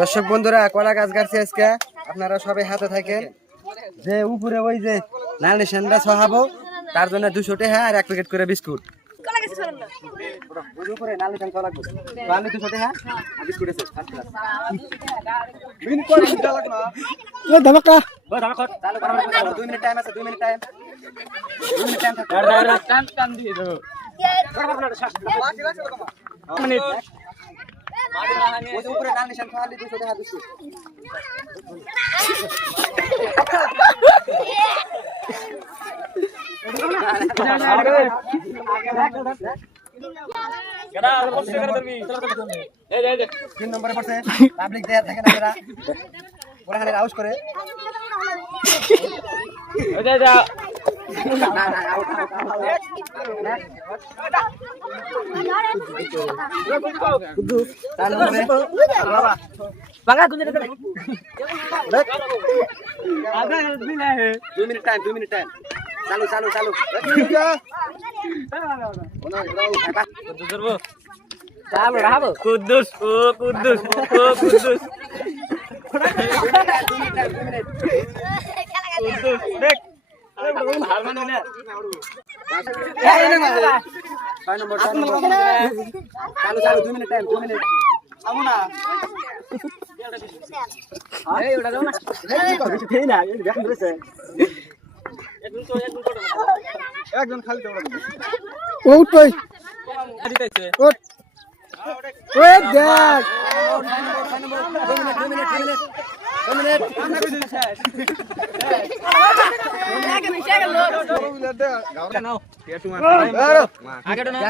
দর্শক বন্ধুরা কলা গাছ গাছছে আজকে আপনারা সবাই হাতে থাকেন যে উপরে ওই যে লাল নিশানটা ছহাবো তার জন্য 200 টাকা আর 1 প্যাকেট করে বিস্কুট উপরে লাল নিশান ছয়া লাগবে তাহলে 200 টাকা আর বিস্কুট আছে ফার্স্ট ক্লাস বিন করে দিতে লাগবে না এ ধামাকা ধামাকা চালু করা 2 মিনিট টাইম আছে 2 মিনিট টাইম 2 মিনিট টাইম থাকে টান দিয়ে দাও মিনিট উপরে লাল নিশান খালি 200 টাকা বিস্কুট কেডা কষ্ট করে দিবি এই এই 3 নম্বরে পড়ছে পাবলিক দেয়া থাকে না এরা ওরা খালি আউট করে এই যা যা না না আউট কুদ্দু তার নম্বরে বাবা বাগা কুদ্দু রে আধা দিন है 2 मिनट टाइम चालू चालू चालू কুদ্দুস ও কুদ্দুস ও কুদ্দুস কুদ্দুস দেখ হার মানে না 6 নম্বর चालू चालू 2 मिनट टाइम 2 मिनट আমো না এই ওটা দাও না এই না এই দেখুন ধরেছে একজন খালি দৌড়া দিবে ওট কই দিতেছে ওট ওই দেখ 2 মিনিট আমরা কই দিছি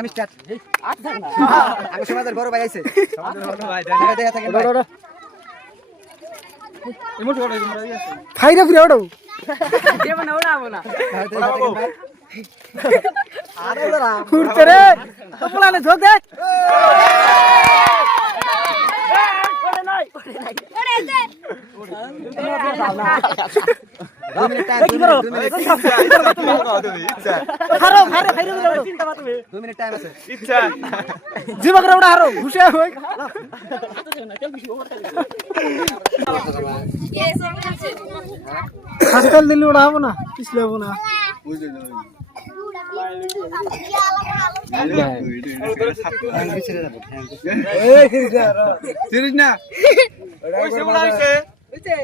আমি স্টার্ট আমি সমাজের বড় ভাই আইছে দেখা থাকে খাইরা ফিরে ওড়ো দেব না ওড়াবো না আরে ওরা ফুটতে রে কপলানে ধর দেখ ওরে নাই ওরে এসে 2 মিনিট টাইম 2 মিনিট হারো হারো হারো 2 মিনিট টাইম আছে ইচ্ছা জীবক রে ওড়া হারো ঘুষে হই আজকাল দিলে ওড়াবো না পিছলে হবো না সিরিজ না ওইসে উড়াইছে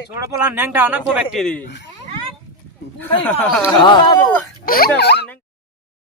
ছোট পোলা ন্যাংটা অনেক ব্যাকটেরিয়া